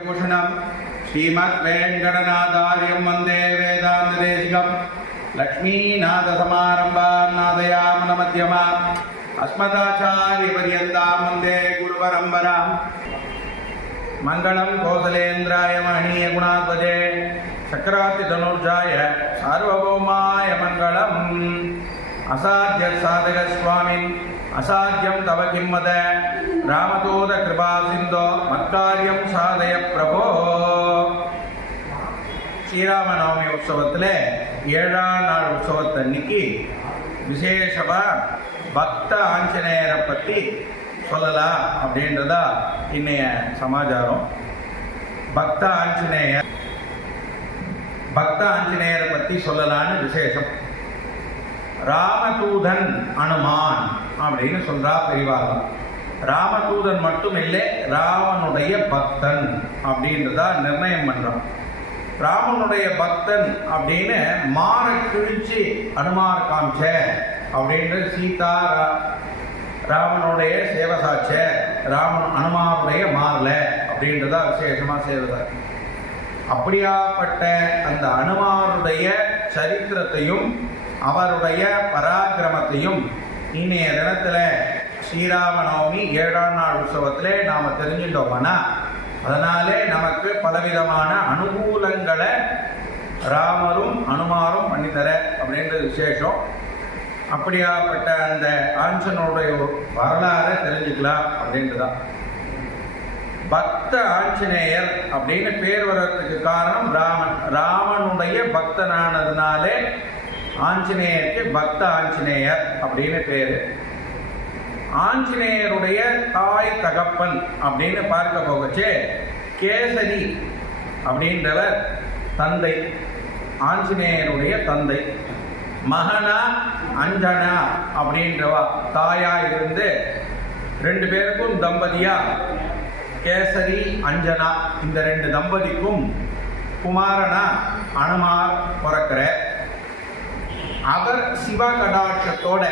भूषणम् श्रीमद्वेङ्कटनाथार्यं वन्दे वेदान्तदेशिकम् लक्ष्मीनाथसमारम्भां नाथयामनमध्यमाम् अस्मदाचार्यपर्यन्तां वन्दे गुरुपरम्पराम् मङ्गलं कौसलेन्द्राय महनीय गुणात्मजे चक्रातिधनुर्जाय सार्वभौमाय मङ्गलम् असाध्य साधक स्वामिन् असाध्यं तव किं वद रामदूत कृपा सिंधो मत्कार्यं साधय प्रभो ஸ்ரீராமநவமி உற்சவத்தில் 7ஆம் நாள் உற்சவத்தன்னைக்கு விசேஷமாக பக்த ஆஞ்சநேயரை பற்றி சொல்லலாம் அப்படின்றதா இன்னைய சமாச்சாரம். பக்த ஆஞ்சநேயரை பற்றி சொல்லலான்னு விசேஷம். ராமதூதன் அனுமான் அப்படின்னு சொல்றா பெரியவாங்க. ராமதூதன் மட்டும் இல்லை, ராமனுடைய பக்தன் அப்படின்றதா நிர்ணயம் பண்றான். ராமனுடைய பக்தன் அப்படின்னு மாற கிழிச்சு அனுமார் காமிச்ச அப்படின்ற சீதா ராமனுடைய சேவசாச்ச, ராமன் அனுமாருடைய மாறல அப்படின்றதா விசேஷமா சேவசாச்சு. அப்படியாப்பட்ட அந்த அனுமாருடைய சரித்திரத்தையும் அவருடைய பராக்கிரமத்தையும் இன்னைய தினத்தில் ஸ்ரீராமநவமி 7ஆம் நாள் உற்சவத்திலே நாம் தெரிஞ்சுட்டோம்னா அதனாலே நமக்கு பலவிதமான அனுகூலங்களை ராமரும் அனுமாரும் பண்ணித்தர அப்படின்றது விசேஷம். அப்படியாப்பட்ட அந்த ஆஞ்சனுடைய வரலாறை தெரிஞ்சுக்கலாம் அப்படின்றதான். பக்த ஆஞ்சநேயர் அப்படின்னு பேர் வர்றதுக்கு காரணம் ராமனுடைய பக்தனானதுனாலே ஆஞ்சநேயருக்கு பக்த ஆஞ்சநேயர் அப்படின்னு பேரு. ஆஞ்சநேயருடைய தாய் தகப்பன் அப்படின்னு பார்க்க போகச்சே கேசரி அப்படின்றவர் தந்தை, ஆஞ்சநேயருடைய தந்தை. மகனா அஞ்சனா அப்படின்றவா தாயா இருந்து 2 பேருக்கும் தம்பதியா கேசரி அஞ்சனா, இந்த 2 தம்பதிக்கும் குமாரனா அனுமார் பிறக்கிற. அவர் சிவ கடாட்சத்தோட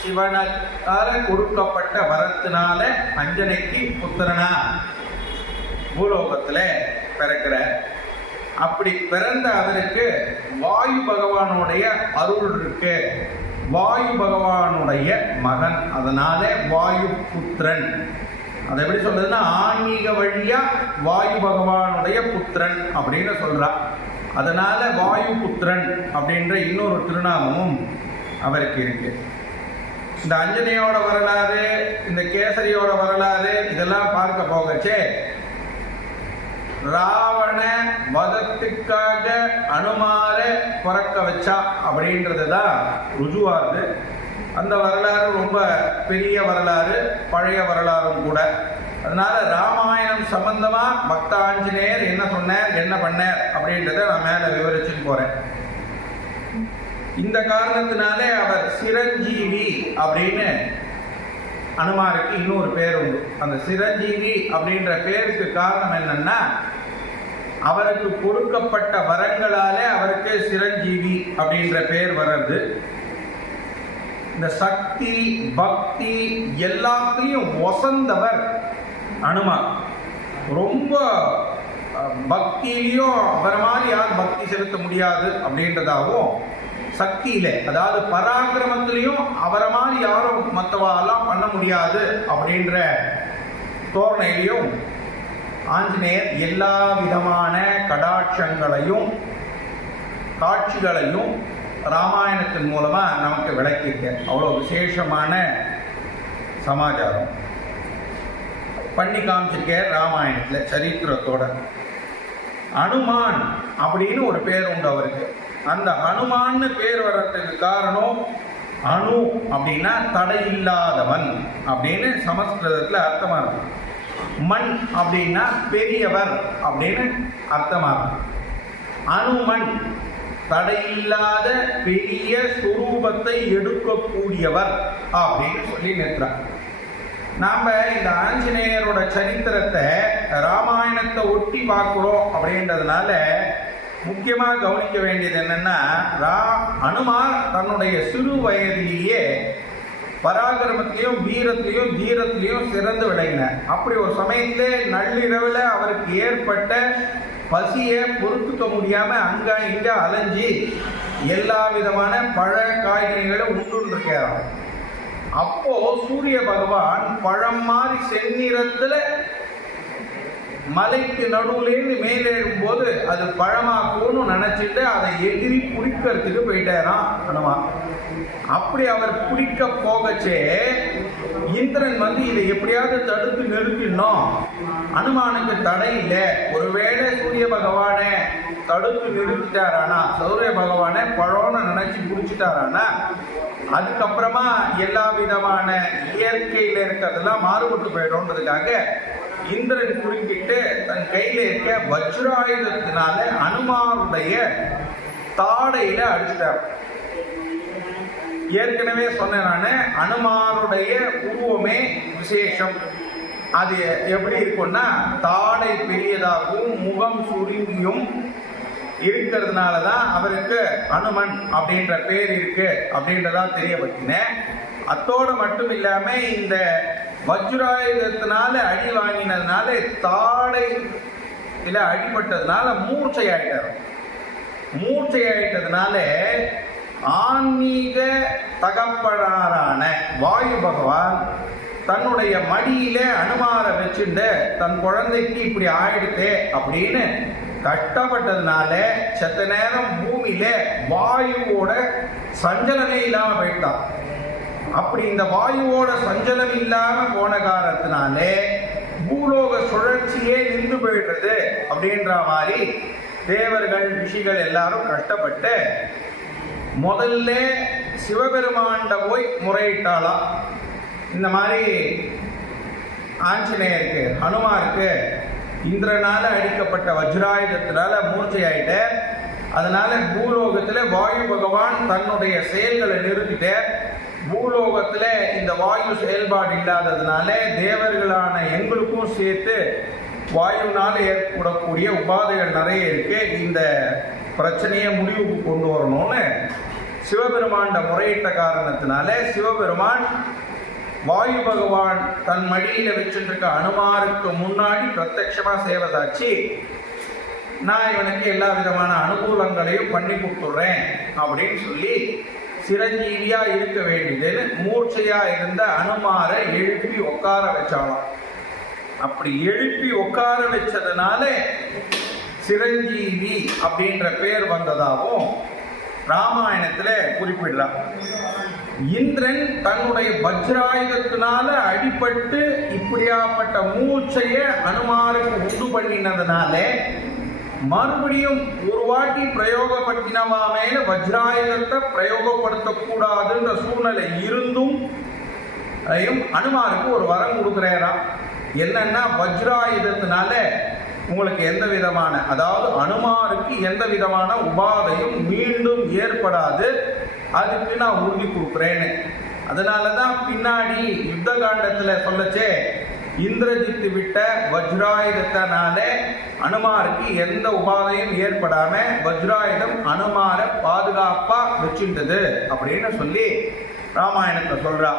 சிவனால கொடுக்கப்பட்ட வரத்தினால அஞ்சனைக்கு புத்திரனா பூலோகத்துல பிறக்கிற. அப்படி பிறந்த அவருக்கு வாயு பகவானுடைய அருள் இருக்கு. வாயு பகவானுடைய மகன், அதனால வாயு புத்திரன். அதை எப்படி சொல்றதுன்னா ஆன்மீக வழியா வாயு பகவானுடைய புத்திரன் அப்படின்னு சொல்றா. அதனால வாயு புத்திரன் அப்படின்ற இன்னொரு திருநாமமும் அவருக்கு இருக்கு. இந்த அஞ்சனையோட வரலாறு, இந்த கேசரியோட வரலாறு இதெல்லாம் பார்க்க போகச்சே ராவண வதத்துக்காக அனுமார பிறக்க வச்சா அப்படின்றது தான் ருஜுவாது. அந்த வரலாறு ரொம்ப பெரிய வரலாறு, பழைய வரலாறும் கூட. அதனால ராமாயணம் சம்பந்தமா பக்த ஆஞ்சநேயர் என்ன சொன்னார், என்ன பண்ணார் அப்படின்றத நான் மேல விவரிச்சுட்டு போறேன். இந்த காரணத்தினாலே அவர் சிரஞ்சீவி அப்படின்னு அனுமாருக்கு இன்னொரு பேர் உண்டு. அந்த சிரஞ்சீவி அப்படின்ற பேருக்கு காரணம் என்னன்னா அவருக்கு கொடுக்கப்பட்ட வரங்களாலே அவருக்கு சிரஞ்சீவி அப்படின்ற பேர் வர்றது. இந்த சக்தி பக்தி எல்லாத்தையும் வசந்தவர் அனுமார். ரொம்ப பக்தியிலையும் அவரை மாதிரி யார் பக்தி செலுத்த முடியாது அப்படின்றதாகவும், சக்தியில அதாவது பராக்கிரமத்திலையும் அவரை மாதிரி யாரும் மற்றவாலாம் பண்ண முடியாது அப்படின்ற தோரணையிலையும் ஆஞ்சநேயர் எல்லா விதமான கடாட்சங்களையும் காட்சிகளையும் ராமாயணத்தின் மூலமா நமக்கு விளக்கியிருக்க. அவ்வளோ விசேஷமான சமாச்சாரம் பண்ணி காமிச்சிருக்க ராமாயணத்துல சரித்திரத்தோட. அனுமான் அப்படின்னு ஒரு பேர் உண்டு அவருக்கு. அந்த ஹனுமான்னு பேர் வர்றதுக்கு காரணம் அணு அப்படின்னா தடையில்லாதவன் அப்படின்னு சமஸ்கிருதத்துல அர்த்தமா இருக்கு. மண் அப்படின்னா பெரியவர் அப்படின்னு அர்த்தமா இருக்கு. அனுமன் தடையில்லாத பெரிய சுரூபத்தை எடுக்கக்கூடியவர் அப்படின்னு சொல்லி நிற்கிறார். நாம இந்த ஆஞ்சநேயரோட சரித்திரத்தை ராமாயணத்தை ஒட்டி பார்க்கிறோம் அப்படின்றதுனால முக்கியமாக கவனிக்க வேண்டியது என்னன்னா, அனுமார் தன்னுடைய சிறு வயதிலேயே பராக்கிரமத்திலையும் வீரத்திலையும் தீரத்திலையும் சிறந்து விளங்கினார். அப்படி ஒரு சமயத்திலே நள்ளிரவில் அவருக்கு ஏற்பட்ட பசியை பொறுத்துக்க முடியாம அங்க இங்க அலைஞ்சி எல்லா விதமான பழ காய்கறிகளும் உண்டுருக்கிறார். அப்போ சூரிய பகவான் பழம் மாதிரி செந்நிறத்துல மலைக்கு நடுவுலேருந்து மேலேறும் போது அது பழமாக்கும்னு நினைச்சிட்டு அதை எதிரி குடிக்கிறதுக்கு போயிட்டாராம் ஹனுமான். அப்படி அவர் குடிக்க போகச்சே இந்திரன் இதை எப்படியாவது தடுத்து நிறுத்தினோம். ஹனுமானுக்கு தடை இல்லை. ஒருவேளை சூரிய பகவானை தடுத்து நிறுத்திட்டாரானா, சூரிய பகவானை பழம்னு நினைச்சு குடிச்சிட்டாரானா, அதுக்கப்புறமா எல்லா விதமான இயற்கையில இருக்கிறதெல்லாம் மாறுபட்டு போயிடும்ன்றதுக்காக இந்திரன் குறுக்கிட்டு தன் கையில இருக்க வஜ்ராயுதத்தினால அனுமானுடைய தாடையில அடிச்சிட்டார். ஏற்கனவே சொன்னேன் நானு, அனுமானுடைய உருவமே விசேஷம். அது எப்படி இருக்கும்னா தாடை பெரியதாகவும் முகம் சுருங்கியும் இருக்கிறதுனாலதான் அவருக்கு அனுமன் அப்படின்ற பேர் இருக்கு அப்படின்றதா தெரியப்பட்டினேன். அத்தோடு மட்டும் இல்லாம இந்த வஜ்ராயுதத்தினால அடி வாங்கினதுனால தாடை அடிபட்டதுனால மூர்ச்சையாயிட்டதுனால ஆன்மீக தகப்பனாரான வாயு பகவான் தன்னுடைய மடியில அனுமார வச்சுட்டு தன் குழந்தைக்கு இப்படி ஆயிடுத்தே அப்படின்னு கஷ்டப்பட்டதுனால செத்த நேரம் பூமியில வாயுவோட சஞ்சலமே இல்லாம போயிட்டான். அப்படி இந்த வாயுவோட சஞ்சலம் இல்லாம போன காரணத்தினாலே பூலோக சுழற்சியே நின்று போயிடுறது அப்படின்ற மாதிரி தேவர்கள் ரிஷிகள் எல்லாரும் கஷ்டப்பட்டு முதல்ல சிவபெருமான்ட போய் முறையிட்டாலாம். இந்த மாதிரி ஆஞ்சநேயருக்கு ஹனுமாருக்கு இந்திரனால அடிக்கப்பட்ட வஜ்ராயுதத்தினால மூர்ச்சையாயிட்ட, அதனால பூலோகத்துல வாயு பகவான் தன்னுடைய செயல்களை நிறுத்திட்ட. பூலோகத்துல இந்த வாயு செயல்பாடு இல்லாததுனால தேவர்களான எங்களுக்கும் சேர்த்து வாயுனால ஏற்படக்கூடிய உபாதைகள் நிறைய இருக்கு. இந்த பிரச்சனையை முடிவுக்கு கொண்டு வரணும்னு சிவபெருமான் முறையிட்ட காரணத்தினால சிவபெருமான் வாயு பகவான் தன் மடியில வச்சுருக்க அனுமாருக்கு முன்னாடி பிரத்யட்சமா சேவை சாட்சி, நான் இவனுக்கு எல்லா விதமான அனுகூலங்களையும் பண்ணி கொடுத்துடுறேன் அப்படின்னு சொல்லி சிரஞ்சீவியா இருக்க வேண்டியதுன்னு மூர்ச்சையா இருந்த அனுமாரை எழுப்பி உட்கார வச்சாலாம். அப்படி எழுப்பி உட்கார வச்சதுனால சிரஞ்சீவி அப்படின்ற பேர் வந்ததாகவும் ராமாயணத்துல குறிப்பிடுறார். இந்திரன் தன்னுடைய வஜ்ராயுதத்தினால அடிபட்டு இப்படியாப்பட்ட மூச்சைய அனுமாருக்கு உண்டு பண்ணினதுனால மறுபடியும் ஒரு வாட்டி பிரயோகப்படுத்தினவா மேல வஜ்ராயுதத்தை பிரயோகப்படுத்தக்கூடாதுன்ற சூழ்நிலை இருந்தும் அனுமாருக்கு ஒரு வரம் கொடுக்குறாராம். என்னன்னா வஜ்ராயுதத்தினால உங்களுக்கு எந்த விதமான, அதாவது அனுமாருக்கு எந்த விதமான உபாதையும் மீண்டும் ஏற்படாது, அதுக்கு நான் உறுதி கொடுக்குறேன்னு. அதனாலதான் பின்னாடி யுத்த காண்டத்துல சொல்லச்சே இந்திரஜித்து விட்ட வஜ்ராயுதத்தினால அனுமாருக்கு எந்த உபாதையும் ஏற்படாம வஜ்ராயுதம் அனுமார பாதுகாப்பா வச்சிருந்தது அப்படின்னு சொல்லி ராமாயணத்தை சொல்றா.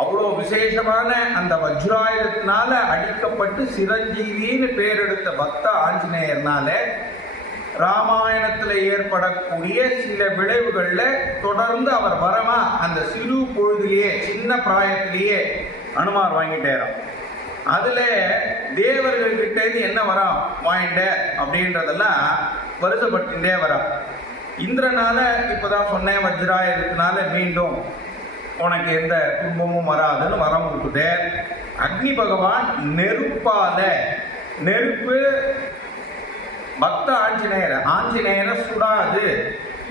அவ்வளோ விசேஷமான அந்த வஜ்ராயுதத்தினால அடிக்கப்பட்டு சிரஞ்சீவின்னு பேரெடுத்த பக்த ஆஞ்சநேயர்னால ராமாயணத்துல ஏற்படக்கூடிய சில விளைவுகள்ல தொடர்ந்து அவர் வரமா அந்த சிறு பொழுதிலேயே சின்ன பிராயத்திலேயே அனுமார் வாங்கிட்டேறான். அதுல தேவர்கள் கிட்ட இருந்து என்ன வரம் வாங்கிட்ட அப்படின்றதெல்லாம் வருஷப்பட்டுட்டே வரான். இந்திரனால இப்பதான் சொன்னேன் வஜ்ராயுதத்தினால மீண்டும் உனக்கு எந்த துன்பமும் வராதுன்னு வரம் கொடுத்துட்டே. அக்னி பகவான் நெருப்பால, நெருப்பு பக்த ஆஞ்சநேயரை சுடாது,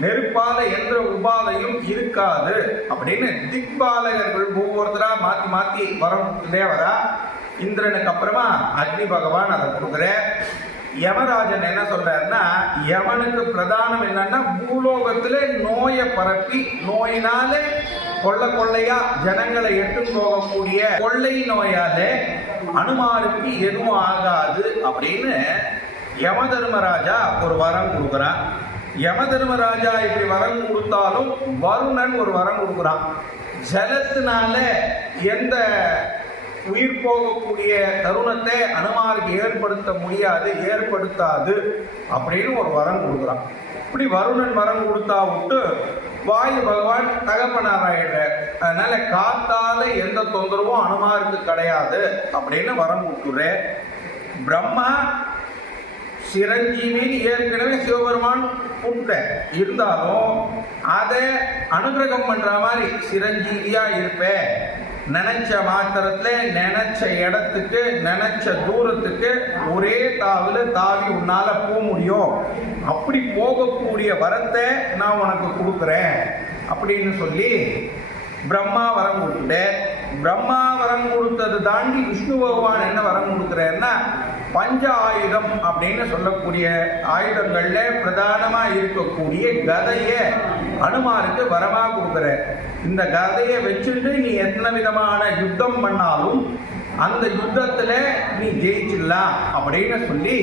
நெருப்பால எந்த உபாதையும் இருக்காது அப்படின்னு திக்பாலகர்கள் ஒவ்வொருத்தரா மாத்தி மாத்தி வரம் கொடுத்துட்டே வரா. இந்திரனுக்கு அப்புறமா அக்னி பகவான் அதை கொடுக்குற. யமராஜன் என்ன சொல்றாருன்னா, யமனுக்கு பிரதானம் என்னன்னா பூலோகத்துல நோயை பரப்பி நோயினால கொள்ளையா ஜனங்களை எட்டு போகக்கூடிய கொள்ளை நோயால அனுமாருக்கு எதுவும் ஆகாது அப்படின்னு யம தர்மராஜா ஒரு வரம் கொடுக்குறான். யம தர்மராஜா இப்படி வரம் கொடுத்தாலும் வருணன் ஒரு வரம் கொடுக்குறான். ஜலத்தினால எந்த உயிர் போகக்கூடிய தருணத்தை அனுமாருக்கு ஏற்படுத்தாது அப்படின்னு ஒரு வரம் கொடுக்குறான். இப்படி வருணன் வரம் கொடுத்தா விட்டு வாயு பகவான் தகப்பனாராயிடுற. அதனால காத்தால எந்த தொந்தரவும் அனுமாருக்கு கிடையாது அப்படின்னு வரம் கொடுத்துற. பிரம்மா சிரஞ்சீவின்னு ஏற்கனவே சிவபெருமான் கூப்பிட்ட இருந்தாலும் அதை அனுகிரகம் பண்ற மாதிரி சிரஞ்சீவியா இருப்பேன், நினைச்ச மாத்திரத்துல நினைச்ச இடத்துக்கு நினைச்ச தூரத்துக்கு ஒரே தாவில தாவி உன்னால போக முடியும், அப்படி போகக்கூடிய வரத்தை நான் உனக்கு கொடுக்குறேன் அப்படின்னு சொல்லி பிரம்மா வரம் கொடுத்துட்டேன். பிரம்மா வரம் கொடுத்தது தாண்டி விஷ்ணு பகவான் என்ன வரம் கொடுக்குறேன்னா பஞ்ச ஆயுதம் அப்படின்னு சொல்லக்கூடிய ஆயுதங்கள்ல பிரதானமா இருக்கக்கூடிய கதைய அனுமாருக்கு வரமா கொடுக்குற. இந்த கதையை வச்சுட்டு நீ எத்தனை விதமான யுத்தம் பண்ணாலும் அந்த யுத்தத்துல நீ ஜெயிச்சிடலாம் அப்படின்னு சொல்லி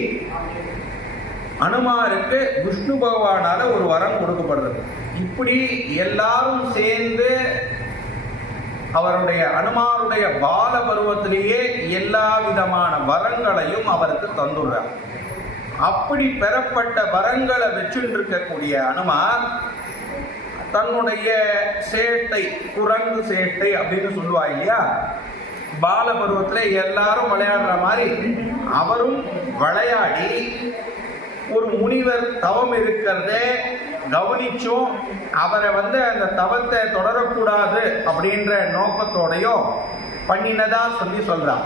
அனுமாருக்கு விஷ்ணு பகவானால ஒரு வரம் கொடுக்கப்படுறது. இப்படி எல்லாரும் சேர்ந்து அவருடைய அனுமாருடைய பால பருவத்திலேயே எல்லா விதமான வரங்களையும் அவருக்கு தந்துள்ளார். அப்படி பெறப்பட்ட வரங்களை வச்சுட்டு இருக்கக்கூடிய அனுமார் தன்னுடைய சேட்டை, குரங்கு சேட்டை அப்படின்னு சொல்லுவா இல்லையா, பால பருவத்துல எல்லாரும் விளையாடுற மாதிரி அவரும் விளையாடி ஒரு முனிவர் தவம் இருக்கிறதே கவனிச்சும் அவரை அந்த தவத்தை தொடரக்கூடாது அப்படின்ற நோக்கத்தோடையும் பண்ணினதா சொல்றான்.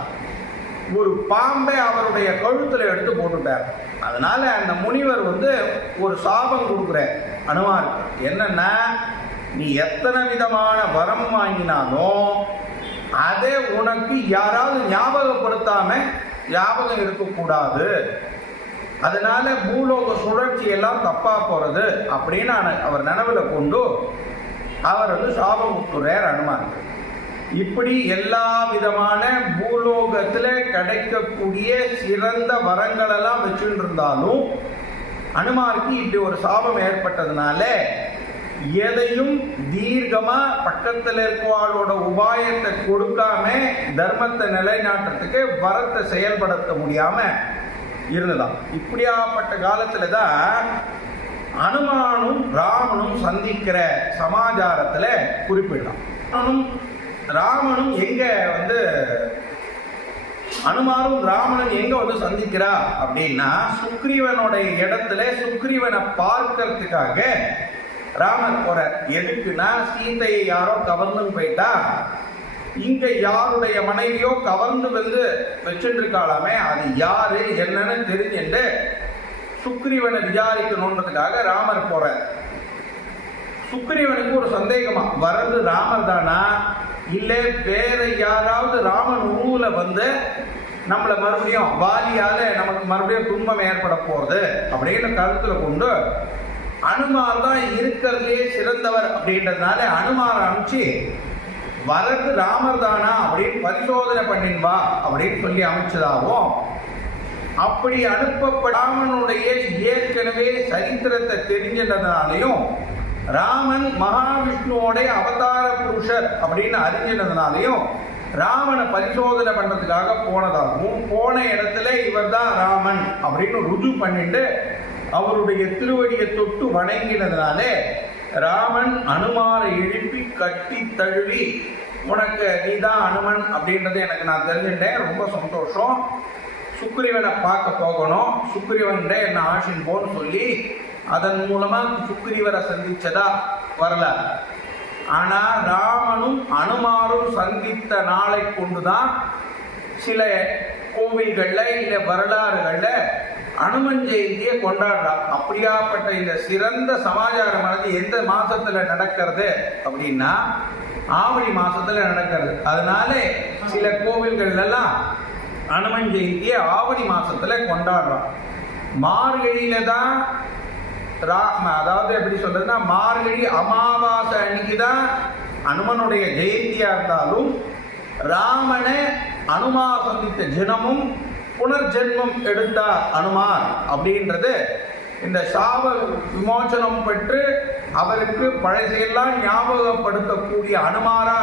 ஒரு பாம்பை அவருடைய கழுத்துல எடுத்து போட்டுட்டார். அதனால அந்த முனிவர் ஒரு சாபம் கொடுக்குற அனுமாருக்கு. என்னன்னா, நீ எத்தனை விதமான வரம் வாங்கினாலும் அதை உனக்கு யாராவது ஞாபகம் இருக்கக்கூடாது, அதனால பூலோக சுழற்சி எல்லாம் தப்பா போறது அப்படின்னு அவர் நினைவுல கொண்டு அவர் சாபம் கொடுக்குறார் அனுமாருக்கு. இப்படி எல்லா விதமான பூலோகத்துல கிடைக்கக்கூடிய சிறந்த வரங்கள் எல்லாம் வச்சுட்டு இருந்தாலும் அனுமாருக்கு இப்படி ஒரு சாபம் ஏற்பட்டதுனால எதையும் தீர்க்கமா பக்கத்துல இருக்கவாளோட உபாயத்தை கொடுக்காம தர்மத்தை நிலைநாட்டுறதுக்கு வரத்தை செயல்படுத்த முடியாம இருந்ததாம். இப்படியாப்பட்ட காலத்துலதான் அனுமானும் ராமனும் சந்திக்கிற சமாச்சாரத்துல குறிப்பிடலாம். ராமனும் எங்க அனுமாரும் ராமனும் எங்க சந்திக்கிறா அப்படின்னா, சுக்ரீவனுடைய இடத்துல சுக்ரீவனை பார்க்கறதுக்காக ராமர் போற. எதுக்குன்னா, சீதையை யாரோ கவர்ந்து போயிட்டா, இங்க யாருடைய மனைவியோ கவர்ந்து வச்சுட்டு இருக்காளாமே, அது யாரு என்னன்னு தெரிஞ்சுட்டு சுக்ரீவனை விசாரிக்கணுன்றதுக்காக ராமர் போற. சுக்ரீவனுக்கு ஒரு சந்தேகமா, வர்றது ராமர் தானா இல்ல வேற யாராவது ராமன் உருவுல நம்மள மறுபடியும் வாலியால நமக்கு மறுபடியும் துன்பம் ஏற்பட போகுது அப்படின்னு கருத்துல கொண்டு அனுமார் தான் இருக்கிறதுலே சிறந்தவர் அப்படின்றதுனால அனுமார் அனுப்பிச்சு வரது ராமர் தானா அப்படின்னு பரிசோதனை பண்ணின்பா அப்படின்னு சொல்லி அமைச்சதாகவும், அப்படி அனுப்பப்படாமனுடைய ஏற்கனவே சரித்திரத்தை தெரிஞ்சின்றதுனாலையும் ராமன் மகாவிஷ்ணுவோடைய அவதார புருஷர் அப்படின்னு அறிஞ்சினதுனாலையும் ராமனை பரிசோதனை பண்றதுக்காக போனதாகவும், போன இடத்துல இவர் தான் ராமன் அப்படின்னு ருஜு பண்ணிட்டு அவருடைய திருவடியை தொட்டு வணங்கினதுனாலே ராமன் அனுமாரை எழுப்பி கட்டி தழுவி, உனக்கு நீதான் அனுமன் அப்படின்றது எனக்கு நான் தெரிஞ்சுட்டேன், ரொம்ப சந்தோஷம், சுக்ரீவனை பார்க்க போகணும், சுக்ரீவன் என்ன ஆசின் போன்னு சொல்லி அதன் மூலமா சுக்ரீவரை சந்திச்சதா வரலாறு. ஆனா ராமனும் அனுமாரும் சந்தித்த நாளை கொண்டுதான் சில கோவில்கள்ல இல்ல வரலாறுகள்ல அனுமன் ஜெயந்தியை கொண்டாடுறான். அப்படியாப்பட்ட இந்த சிறந்த சமாச்சாரமானது எந்த மாசத்துல நடக்கிறது அப்படின்னா ஆவணி மாசத்துல நடக்கிறது. அதனால சில கோவில்கள் எல்லாம் அனுமன் ஜெயந்தியை ஆவணி மாசத்துல கொண்டாடுறான். மார்கழியில தான் அதாவது எப்படி சொல்றதுன்னா, மார்கழி அமாவாசை அன்னைக்குதான் அனுமனுடைய ஜெயந்தியா இருந்தாலும் ராமனை அனுமார் சந்தித்த தினமும் புனர்ஜென்மம் எடுத்தார் அனுமார் அப்படின்றது இந்த சாப விமோசனம் பெற்று அவருக்கு பழசையெல்லாம் ஞாபகப்படுத்தக்கூடிய அனுமாரா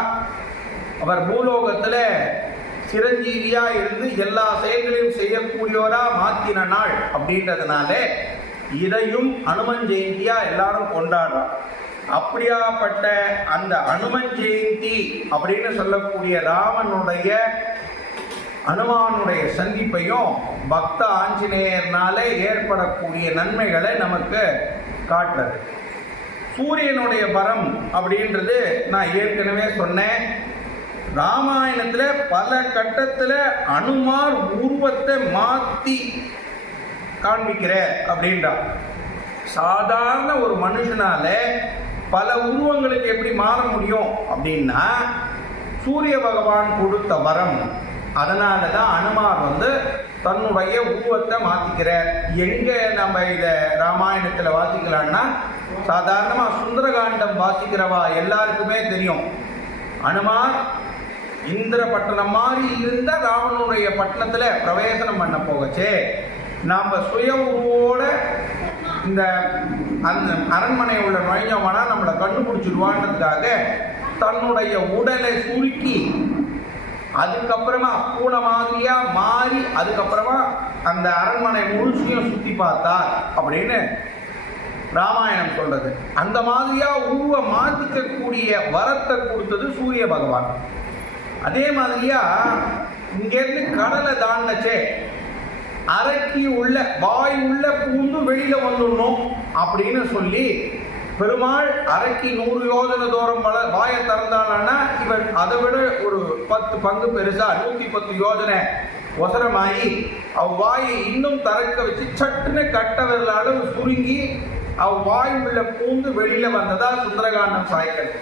அவர் பூலோகத்துல சிரஞ்சீவியா இருந்து எல்லா செயல்களையும் செய்யக்கூடியவரா மாத்தின நாள் அப்படின்றதுனால இதையும் அனுமன் ஜெயந்தியா எல்லாரும் கொண்டாடுறோம். அப்படியாப்பட்ட அந்த அனுமன் ஜெயந்தி அப்படின்னு சொல்லக்கூடிய ராமனுடைய அனுமானுடைய சந்திப்பையும் பக்த ஆஞ்சநேயர்னால ஏற்படக்கூடிய நன்மைகளை நமக்கு காட்டுறது. சூரியனுடைய பரம் அப்படின்றது நான் ஏற்கனவே சொன்னேன். ராமாயணத்துல பல கட்டத்துல அனுமார் உருவத்தை மாத்தி காண்பிக்கிற அப்படின்றார். சாதாரண ஒரு மனுஷனால பல உருவங்களுக்கு எப்படி மாற முடியும் அப்படின்னா சூரிய பகவான் கொடுத்த வரம். அதனாலதான் அனுமார் தன்னுடைய உருவத்தை மாத்திக்கிறார். எங்க நம்ம இத ராமாயணத்துல வாசிக்கலாம்னா சாதாரணமா சுந்தரகாண்டம் வாசிக்கிறவா எல்லாருக்குமே தெரியும். அனுமார் இந்திர பட்டணம் மாதிரி இருந்த ராவனுடைய பட்டணத்துல பிரவேசனம் பண்ண போகச்சே நாம சுய உருவோட இந்த அந்த அரண்மனை உள்ள நுழைஞ்சோம்னா நம்மளை கண்டுபிடிச்சிடுவான்றதுக்காக தன்னுடைய உடலை சுருக்கி அதுக்கப்புறமா பூனை மாதிரியா மாறி அதுக்கப்புறமா அந்த அரண்மனை முழுசையும் சுத்தி பார்த்தார் அப்படின்னு ராமாயணம் சொல்றது. அந்த மாதிரியா உருவ மாத்திக்கக்கூடிய வரத்தை கொடுத்தது சூரிய பகவான். அதே மாதிரியா இங்கிருந்து கடலை தாண்டச்சே அரைக்கி உள்ள வாய் உள்ள பூந்து வெளியில வந்துடணும் அப்படின்னு சொல்லி பெருமாள் அரைக்கி 100 யோஜனை தூரம் வாயை திறந்தானா இவர் அதை விட ஒரு 10 பங்கு பெருசா 110 யோஜனை ஒசரமாயி வாயை இன்னும் திறக்க வச்சு சட்டுன்னு கட்ட விரலால சுருங்கி வாய் உள்ள பூந்து வெளியில வந்ததா சுந்தரகாண்டம் சாய்க்கிறது.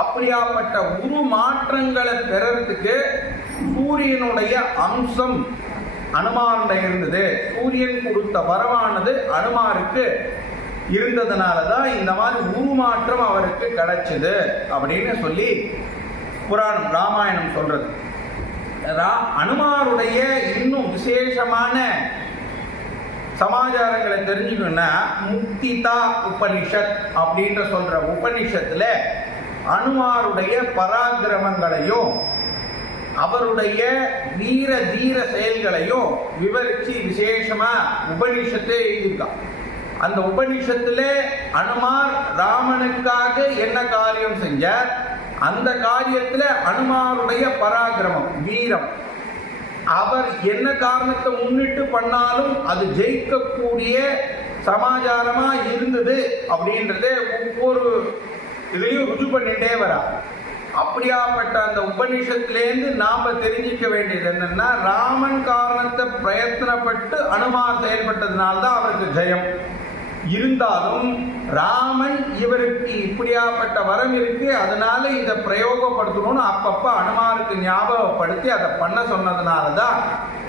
அப்படியாப்பட்ட உரு மாற்றங்களை பெறறதுக்கு சூரியனுடைய அம்சம் அனுமான்ல இருந்தது. சூரியன் கொடுத்த வரமானது அனுமாருக்கு இருந்ததுனாலதான் இந்த மாதிரி உருமாற்றம் அவருக்கு கிடைச்சது அப்படின்னு சொல்லி புராணம் ராமாயணம் சொல்றது. அனுமாருடைய இன்னும் விசேஷமான சமாச்சாரங்களை தெரிஞ்சுக்கணும்னா முக்திதா உபனிஷத் அப்படின்ற சொல்ற உபனிஷத்துல அனுமாருடைய பராக்கிரமங்களையும் அவருடைய வீர தீர செயல்களையும் விவரிச்சு விசேஷமா உபனிஷத்தை எழுதியிருக்கான். அந்த உபனிஷத்துல அனுமார் ராமனுக்காக என்ன காரியம் செஞ்சார், அந்த காரியத்துல அனுமாருடைய பராக்கிரமம் வீரம், அவர் என்ன காரணத்தை முன்னிட்டு பண்ணாலும் அது ஜெயிக்கக்கூடிய சமாச்சாரமா இருந்தது அப்படின்றதே ஒவ்வொரு இதையும் ருஜு பண்ணிட்டே வரா. அப்படியாப்பட்ட அந்த உபநிஷத்திலேருந்து நாம தெரிஞ்சிக்க வேண்டியது என்னன்னா ராமன் காரணத்தை பிரயத்தனப்பட்டு அனுமார் செயல்பட்டதுனால்தான் அவருக்கு ஜெயம். இருந்தாலும் ராமன் இவருக்கு இப்படியாப்பட்ட வரம் இருக்கு அதனால இதை பிரயோகப்படுத்தணும்னு அப்பப்ப அனுமாருக்கு ஞாபகப்படுத்தி அதை பண்ண சொன்னதுனாலதான்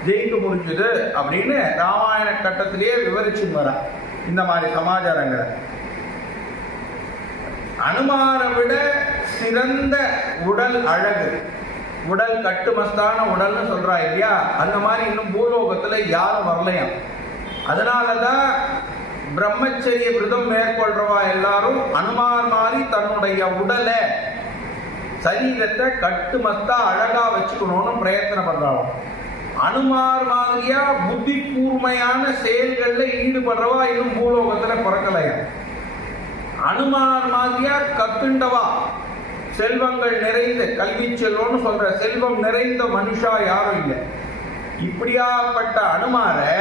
ஜெயிக்க முடிஞ்சது அப்படின்னு ராமாயண கட்டத்திலேயே விவரிச்சு வர இந்த மாதிரி சமாச்சாரங்களை. அனுமாரை விட சிறந்த உடல் அழகு, உடல் கட்டுமஸ்தான உடல்னு சொல்றா இல்லையா, அந்த மாதிரி இன்னும் பூலோகத்துல யாரும் வரலையாம். அதனாலதான் பிரம்மச்சரிய விரதம் மேற்கொள்றவா எல்லாரும் அனுமார் மாதிரி தன்னுடைய உடலை சரீரத்தை கட்டுமஸ்தா அழகா வச்சுக்கணும்னு பிரயத்தனம் பண்றாலும். அனுமார் மாதிரியா புத்தி கூர்மையான செயல்கள்ல ஈடுபடுறவா இன்னும் பூலோகத்துல பிறக்கலையா. அனுமார் மாதிரியா கத்துண்டவா செல்வங்கள் நிறைந்த கல்வி செல்வம்னு சொல்ற செல்வம் நிறைந்த மனுஷா யாரும் இல்லை. இப்படியாப்பட்ட அனுமாரை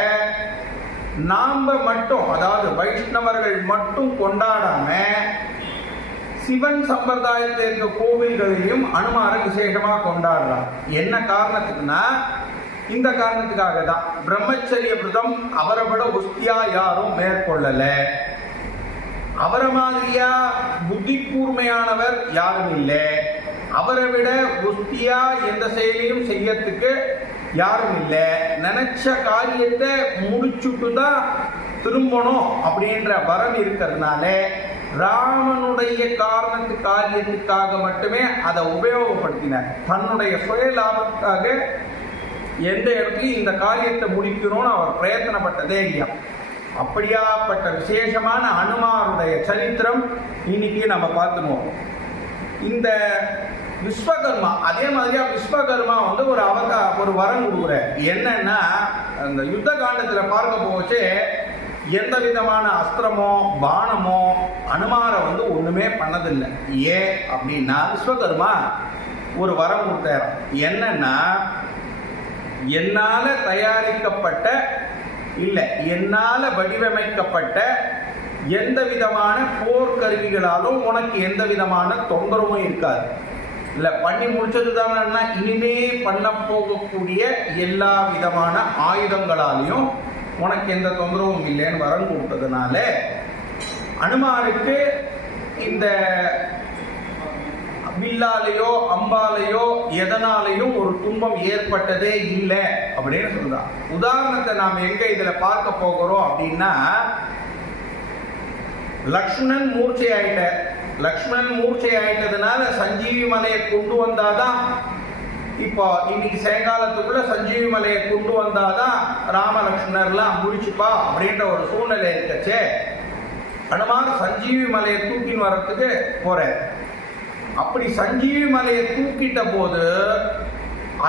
நாம மட்டும், அதாவது வைஷ்ணவர்கள் மட்டும் கொண்டாடாம சிவன் சம்பிரதாயத்தில் இருக்க கோவில்களையும் அனுமாரை விசேஷமா கொண்டாடுறான். என்ன காரணத்துக்குன்னா இந்த காரணத்துக்காக தான். பிரம்மச்சரிய விரதம் அவரை விட உஸ்தியா யாரும் மேற்கொள்ளல. அவரை மாதிரியா புத்தி கூர்மையானவர் யாரும் இல்லை. அவரை விட உஸ்தியா எந்த செயலையும் செய்யறதுக்கு யாரும் இல்லை. நினைச்ச காரியத்தை முடிச்சுட்டு தான் திரும்பணும் அப்படின்ற வரம் இருக்கிறதுனால ராமனுடைய காரியத்துக்காக மட்டுமே அதை உபயோகப்படுத்தினார். தன்னுடைய சுய லாபத்துக்காக எந்த இடத்துலையும் இந்த காரியத்தை முடிக்கணும்னு அவர் பிரயத்தனப்பட்டதே இல்லையா. அப்படியாப்பட்ட விசேஷமான அனுமாருடைய சரித்திரம் இன்னைக்கு நம்ம பார்த்துருவோம். இந்த விஸ்வகர்மா அதே மாதிரியா விஸ்வகர்மா வந்து ஒரு வரம் கொடுக்குற. என்னன்னா அந்த யுத்த காண்டத்துல பார்க்க போச்சு எந்த விதமான அஸ்திரமோ பானமோ அனுமாரை வந்து ஒண்ணுமே பண்ணதில்லை. ஏன் அப்படின்னா விஸ்வகர்மா ஒரு வரம் கொடுத்தார். என்னன்னா என்னால தயாரிக்கப்பட்ட இல்லை என்னால வடிவமைக்கப்பட்ட எந்த விதமான போர்க்கருவிகளாலும் உனக்கு எந்த விதமான தொந்தரவும் இருக்காது. இல்லை பண்ணி முடிச்சது தானே இனிமே பண்ண போகக்கூடிய எல்லா விதமான ஆயுதங்களாலையும் உனக்கு எந்த தொந்தரவும் இல்லைன்னு வரம் கொடுத்ததுனால அனுமாருக்கு இந்த வில்லாலேயோ அம்பாலேயோ எதனாலேயும் ஒரு துன்பம் ஏற்பட்டதே இல்லை அப்படின்னு சொல்றான். உதாரணத்தை நாம் எங்க இதுல பார்க்க போகிறோம் அப்படின்னா லக்ஷ்மணன் மூர்ச்சை ஆயிட்ட. லக்ஷ்மணன் மூர்ச்சை ஆயிட்டதுனால சஞ்சீவி மலையை கொண்டு வந்தாதான் இப்போ இன்னைக்கு சாயங்காலத்துக்குள்ள சஞ்சீவி மலையை கொண்டு வந்தாதான் ராம லக்ஷ்மணர்லாம் முடிச்சுப்பா அப்படின்ற ஒரு சூழ்நிலை இருக்கச்சே அனுமார் சஞ்சீவி மலையை தூக்கின்னு வர்றதுக்கு போற. அப்படி சஞ்சீவி மலையை தூக்கிட்ட போது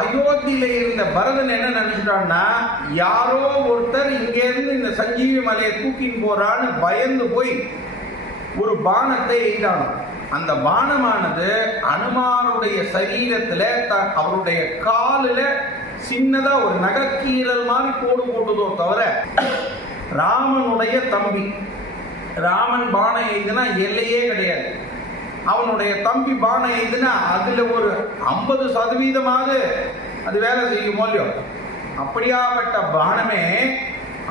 அயோத்தியில இருந்த பரதன் என்ன நினைச்சிட்டான்னா யாரோ ஒருத்தர் இங்க இருந்து இந்த சஞ்சீவி மலையை தூக்கின்னு போறான்னு பயந்து போய் ஒரு பானத்தை எய்தானோ. அந்த பானமானது அனுமாருடைய சரீரத்துல அவருடைய காலில சின்னதா ஒரு நகைக்கீரல் மாதிரி கோடு போட்டதோ தவிர ராமனுடைய தம்பி ராமன் பானம் எய்துனா எல்லையே கிடையாது. அவனுடைய தம்பி பானம் எய்துனா அதுல ஒரு 50% அது வேலை செய்யும் இல்லையோ. அப்படியாப்பட்ட பானமே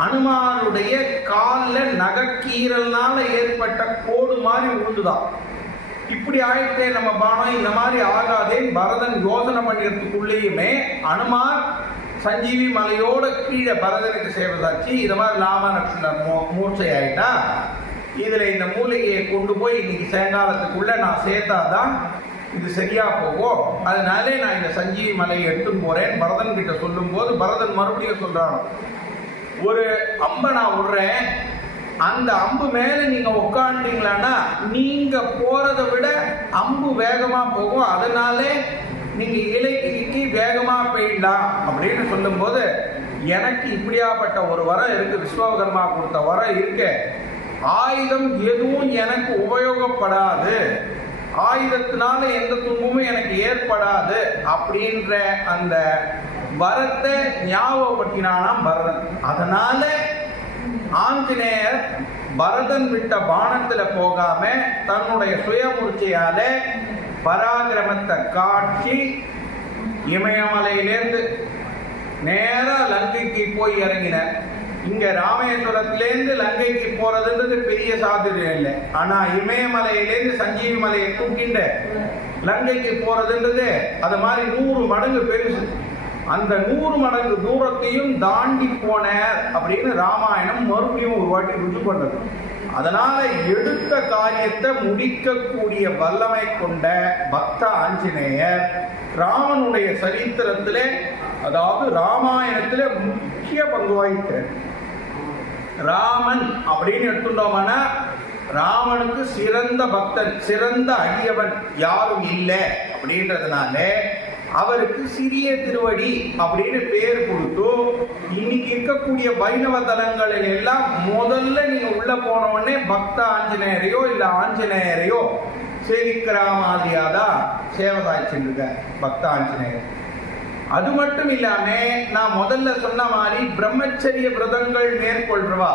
அனுமாருடைய காலில் நகைக்கீரல்னால ஏற்பட்ட கோடு மாதிரி உழுந்துதான். இப்படி ஆயிட்டே நம்ம பானம் இந்த மாதிரி ஆகாதே பரதன் யோசனை பண்ணிக்கிறதுக்குள்ளேயுமே அனுமார் சஞ்சீவி மலையோட கீழே பரதனுக்கு சேவதாச்சு. இது மாதிரி ராமலட்சுமணர் மூர்ச்சை ஆயிட்டா இதுல இந்த மூலிகையை கொண்டு போய் இன்னைக்கு சாயங்காலத்துக்குள்ள நான் சேர்த்தாதான் இது சரியா போகும். அதனாலே நான் இந்த சஞ்சீவி மலையை எடுத்துன்னு போறேன் பரதன் கிட்ட சொல்லும் போது பரதன் மறுபடியும் சொல்றான் ஒரு அம்பை நான் விடுறேன். அந்த அம்பு மேல நீங்க உட்காண்டீங்களான்னா நீங்க போறதை விட அம்பு வேகமா போகும். அதனாலே நீங்க இலக்கிக்கு வேகமா போயிடலாம் அப்படின்னு சொல்லும் போது எனக்கு இப்படியாப்பட்ட ஒரு வரம் இருக்கு. விஸ்வகர்மா கொடுத்த வரம் இருக்கு. ஆயுதம் எதுவும் எனக்கு உபயோகப்படாது, ஆயுதத்தினால எந்த துன்பமும் எனக்கு ஏற்படாது அப்படின்ற அந்த வரத்தை ஞாபகப்படுத்தினானாம் பரதன். அதனால ஆஞ்சநேயர் பரதன் விட்ட பானத்துல போகாம தன்னுடைய சுயமூர்ச்சையால பராக்கிரமத்தை காட்சி இமயமலையிலேருந்து நேரா லங்கைக்கு போய் இறங்கினார். இங்க ராமேஸ்வரத்திலேருந்து லங்கைக்கு போறதுன்றது பெரிய சாதுரியம் இல்லை. ஆனா இமயமலையிலேருந்து சஞ்சீவி மலையை தூக்கிண்டு லங்கைக்கு போறதுன்றது அது மாதிரி 100 மடங்கு பெருசு. அந்த 100 மடங்கு தூரத்தையும் தாண்டி போனார் அப்படின்னு ராமாயணம் மறுபடியும் ஒரு வாட்டி ருஜு பண்ணது. அதனால எடுத்த காரியத்தை முடிக்கக்கூடிய வல்லமை கொண்ட பக்த ஆஞ்சநேயர் ராமனுடைய சரித்திரத்திலே அதாவது ராமாயணத்துல முக்கிய பங்கு வகிக்கிறார். ராமன் அப்படின்னு எடுத்துட்டோம்னா ராமனுக்கு சிறந்த பக்தன் சிறந்த அடியவன் யாரும் இல்லை அப்படின்றதுனால அவருக்கு சிறிய திருவடி அப்படின்னு பேர் கொடுத்து இன்னைக்கு இருக்கக்கூடிய வைணவ தலங்களில் எல்லாம் முதல்ல நீங்க உள்ள போன உடனே பக்த ஆஞ்சநேயரையோ இல்ல ஆஞ்சநேயரையோ சேவிக்கிற மாதிரியாதான் சேவை சாய்ச்சிருக்க பக்த ஆஞ்சநேயர். அது மட்டும் இல்லாம நான் முதல்ல சொன்ன மாதிரி பிரம்மச்சரிய விரதங்கள் மேற்கொள்றவா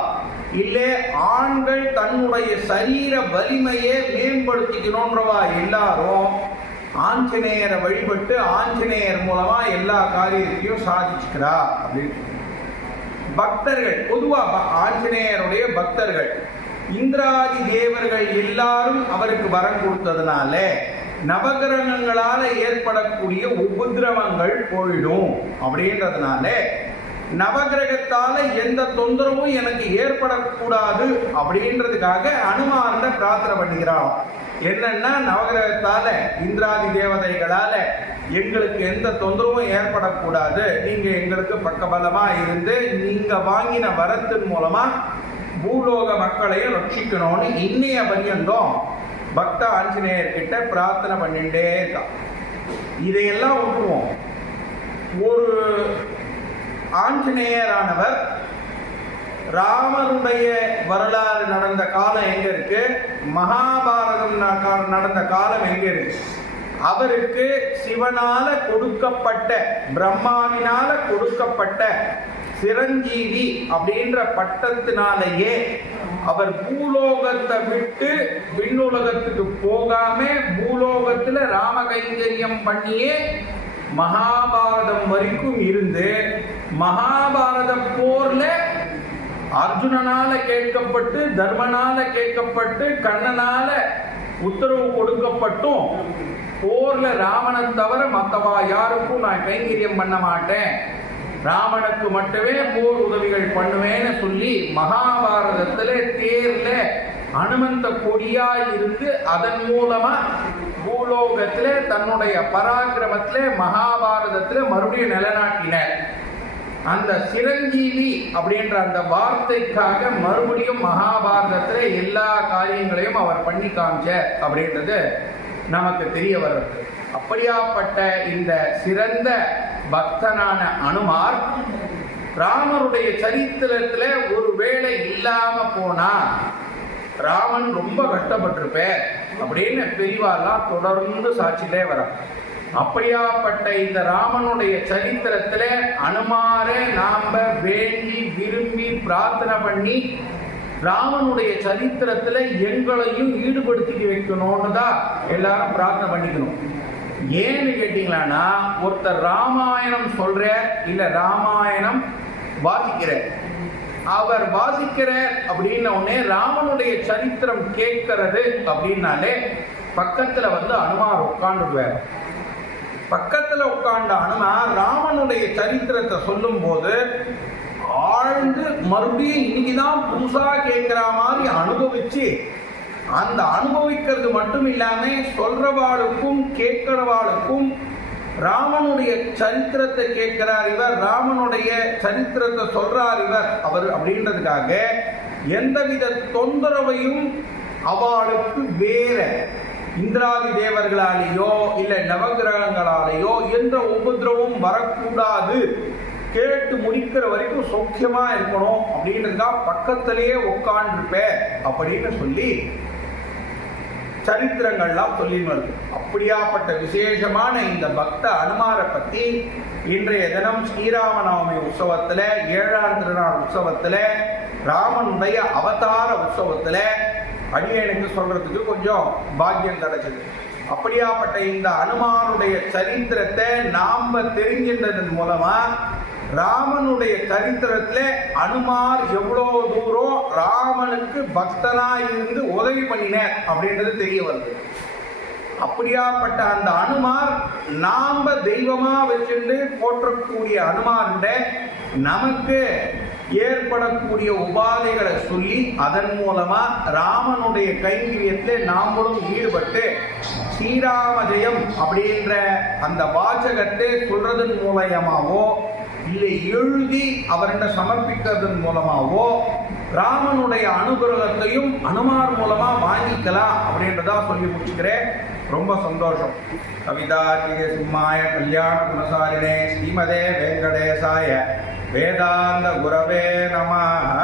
இல்லே ஆண்கள் தன்னுடைய சரீர வலிமையை மேம்படுத்திக்கணும்ன்றவா எல்லாரும் ஆஞ்சநேயரை வழிபட்டு ஆஞ்சநேயர் மூலமா எல்லா காரியத்தையும் சாதிச்சுக்கிறா அப்படின்னு. பக்தர்கள் பொதுவா ஆஞ்சநேயருடைய பக்தர்கள் இந்திராதி தேவர்கள் எல்லாரும் அவருக்கு வரம் கொடுத்ததுனால நவகிரகங்களால ஏற்படக்கூடிய உபதிரவங்கள் போயிடும் அப்படின்றதுனால நவகிரகத்தால எந்த தொந்தரவும் எனக்கு ஏற்படக்கூடாது அப்படின்றதுக்காக அனுமார்கிட்ட பிரார்த்தனை பண்ணிக்கிறான். என்னன்னா நவகிரகத்தால இந்திராதி தேவதைகளால எங்களுக்கு எந்த தொந்தரவும் ஏற்படக்கூடாது, நீங்க எங்களுக்கு பக்கபலமா இருந்து நீங்க வாங்கின வரத்தின் மூலமா பூலோக மக்களையும் ரட்சிக்கணும்னு இன்னைய பரியந்தம் பக்த ஆஞ்சநேயர்கிட்ட பிரார்த்தனை பண்ணிட்டே இருக்கான். இதையெல்லாம் விட்டுருவோம். ஒரு ஆஞ்சநேயரானவர் ராமருடைய வரலாறு நடந்த காலம் எங்க இருக்கு, மகாபாரதம் நடந்த காலம் எங்க இருக்கு? அவருக்கு சிவனால கொடுக்கப்பட்ட, பிரம்மாவினால கொடுக்கப்பட்ட சிரஞ்சீவி அப்படின்ற பட்டத்தினாலேயே அவர் பூலோகத்தை விட்டு விண்ணுலகத்துக்கு போகாம பூலோகத்துல ராமகைங்கரியம் பண்ணியே மகாபாரதம் வரைக்கும் இருந்து, மகாபாரத போர்ல அர்ஜுனனால கேட்கப்பட்டு, தர்மனால கேட்கப்பட்டு, கண்ணனால உத்தரவு கொடுக்கப்பட்டும் போர்ல ராவணன் தவிர மற்றவா யாருக்கும் நான் கைங்கரியம் பண்ண மாட்டேன், ராமனுக்கு மட்டுமே போர் உதவிகள் பண்ணுவேன்னு சொல்லி மகாபாரதத்துல தேர்ல அனுமந்த கொடியாய் இருந்து அதன் மூலமா பூலோகத்துல தன்னுடைய பராக்கிரமத்திலே மகாபாரதத்துல மறுபடியும் நிலைநாட்டினார். அந்த சிரஞ்சீவி அப்படின்ற அந்த வார்த்தைக்காக மறுபடியும் மகாபாரதத்துல எல்லா காரியங்களையும் அவர் பண்ணி காமிச்சார் அப்படின்றது நமக்கு தெரிய வருது. அப்படியாப்பட்ட இந்த சிறந்த பக்தனான அனுமார் ராமருடைய சரித்திரத்துல ஒரு வேளை இல்லாம போனா ராமன் ரொம்ப கஷ்டப்பட்டிருப்பார் அப்படின்னு பெரியவாலாம் தொடர்ந்து சாட்சியிலே வர. அப்படியாப்பட்ட இந்த ராமனுடைய சரித்திரத்துல அனுமாரை நாம வேண்டி விரும்பி பிரார்த்தனை பண்ணி ராமனுடைய சரித்திரத்துல எங்களையும் ஈடுபடுத்தி வைக்கணும்னு தான் எல்லாரும் பிரார்த்தனை பண்ணிக்கணும். ஏன்னு கேட்டீங்களான்னா, ஒருத்தர் ராமாயணம் சொல்ற இல்ல ராமாயணம் வாசிக்கிற, அவர் வாசிக்கிற அப்படின்ன உடனே ராமனுடைய சரித்திரம் கேட்கறது அப்படின்னாலே பக்கத்துல வந்து அனுமார் உட்காந்துடுவார். பக்கத்துல உட்கார்ந்த அனுமார் ராமனுடைய சரித்திரத்தை சொல்லும் போது ஆழ்ந்து மறுபடியும் இன்னைக்குதான் புதுசா கேட்கிற மாதிரி அனுபவிச்சு, அந்த அனுபவிக்கிறது மட்டும் இல்லாம சொல்றவாளுக்கும் கேட்கிறவாளுக்கும் ராமனுடைய சரித்திரத்தை கேட்கிறார் இவர், ராமனுடைய சரித்திரத்தை சொல்றார் இவர் அவர் அப்படின்றதுக்காக எந்தவித தொந்தரவையும் அவளுக்கு வேற இந்திராதி தேவர்களாலேயோ இல்ல நவகிரகங்களாலேயோ எந்த உபதிரவும் வரக்கூடாது, கேட்டு முடிக்கிற வரைக்கும் சௌக்கியமா இருக்கணும் அப்படின்றதா பக்கத்திலேயே உட்கார்ந்துருப்பேன் அப்படின்னு சொல்லி சரித்திரங்கள்லாம் சொல்லின்னு வருது. அப்படியாப்பட்ட விசேஷமான இந்த பக்த அனுமாரை பத்தி இன்றைய தினம் ஸ்ரீராமநவமி உற்சவத்துல, 7ஆம் திருநாள் உற்சவத்துல, ராமனுடைய அவதார உற்சவத்துல அடியனுக்கு சொல்றதுக்கு கொஞ்சம் பாக்கியம் கிடைச்சது. அப்படியாப்பட்ட இந்த அனுமானுடைய சரித்திரத்தை நாம தெரிஞ்சின்றதன் மூலமா ராமனுடைய சரித்திரத்துல அனுமார் எவ்வளவு தூரம் ராமனுக்கு பக்தனாய் இருந்து உதவி பண்ணினார் அப்படின்றது தெரிய வருது. அப்படியாப்பட்ட அந்த அனுமார் நாம தெய்வமா வச்சிருந்து போற்றக்கூடிய அனுமார்கிட்ட நமக்கு ஏற்படக்கூடிய உபாதைகளை சொல்லி அதன் மூலமா ராமனுடைய கைங்கரியத்திலே நாமளும் ஈடுபட்டு ஸ்ரீராம ஜெயம் அப்படின்ற அந்த வாசகத்தை சொல்றதன் மூலமாவோ இல்லை எழுதி அவர்கிட்ட சமர்ப்பிக்கிறதன் மூலமாவோ ராமனுடைய அனுகிரகத்தையும் அனுமார் மூலமா வாங்கிக்கலாம் அப்படின்றதா சொல்லி முடிச்சுக்கிறேன். ரொம்ப சந்தோஷம். கவிதார்க்கிக சிம்மாய கல்யாண குணசாலினே ஸ்ரீமதே வெங்கடேசாய வேதாந்த குரவே நமஹ.